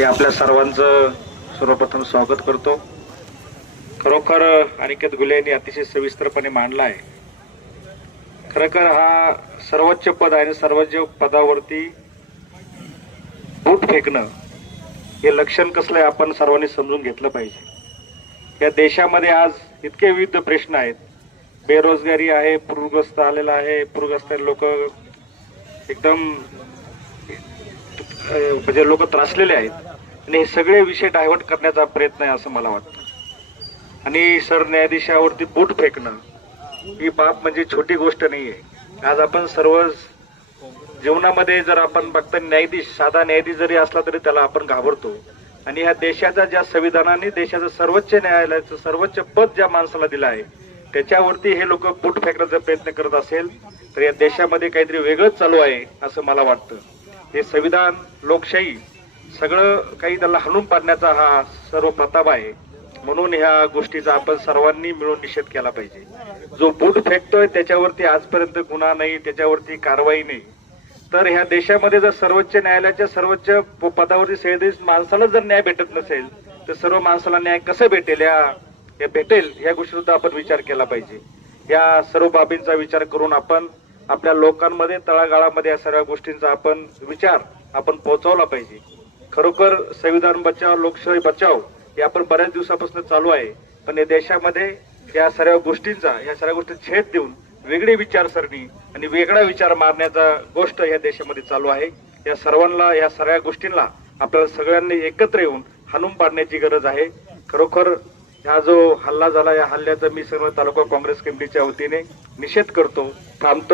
मी आपल्या सर्वांचं सर्वप्रथम स्वागत करतो। खरोखर अनिकेत गुले यांनी अतिशय सविस्तरपणे मांडला आहे। खरोखर हा सर्वोच्च पद आहे, सर्वोच्च पदावरती बूट फेकणं हे लक्षण कसलं आहे आपण सर्वांनी समजून घेतलं पाहिजे। या देशामध्ये आज इतके विविध प्रश्न आहेत, बेरोजगारी आहे, पूरग्रस्त आलेला आहे, पूरग्रस्त लोक एकदम म्हणजे लोक त्रासलेले आहेत आणि हे सगळे विषय डायव्हर्ट करण्याचा प्रयत्न आहे असं मला वाटतं। आणि सरन्यायाधीशावरती बूट फेकणं ही बाब म्हणजे छोटी गोष्ट नाहीये। आज आपण सर्व जीवनामध्ये जर आपण बघता न्यायाधीश, साधा न्यायाधीश जरी असला तरी त्याला आपण घाबरतो। आणि ह्या देशाच्या ज्या संविधानाने देशाचं सर्वोच्च न्यायालयाचं सर्वोच्च पद ज्या माणसाला दिलं आहे त्याच्यावरती हे लोक बूट फेकण्याचा प्रयत्न करत असेल तर या देशामध्ये काहीतरी वेगळंच चालू आहे असं मला वाटतं। हे संविधान, लोकशाही सगळं काही त्याला हलवून पाडण्याचा हा सर्व प्रताप आहे। म्हणून ह्या गोष्टीचा आपण सर्वांनी मिळून निषेध केला पाहिजे। जो बूट फेकतोय त्याच्यावरती आजपर्यंत गुन्हा नाही, त्याच्यावरती कारवाई नाही, तर ह्या देशामध्ये जर सर्वोच्च न्यायालयाच्या सर्वोच्च पदावरती सैनिक माणसाला जर न्याय भेटत नसेल तर सर्व माणसाला न्याय कसं भेटेल, या भेटेल या गोष्टीचा आपण विचार केला पाहिजे। या सर्व बाबींचा विचार करून आपण आपल्या लोकांमध्ये, तळागाळामध्ये या सर्व गोष्टींचा आपण विचार आपण पोहोचवला पाहिजे। खरोखर संविधान बचाव, लोकशाही बचाव हे आपण बऱ्याच दिवसापासून चालू आहे, पण या देशामध्ये या सर्व गोष्टी छेद देऊन वेगळी विचारसरणी आणि वेगळा विचार मारण्याचा गोष्ट या देशामध्ये चालू आहे। या सर्वांना, या सर्व गोष्टींना आपल्याला सगळ्यांनी एकत्र येऊन हाणून पाडण्याची गरज आहे। खरोखर हा जो हल्ला झाला, या हल्ल्याचा मी सर्व तालुका काँग्रेस कमिटीच्या वतीने निषेध करतो, थांबतो।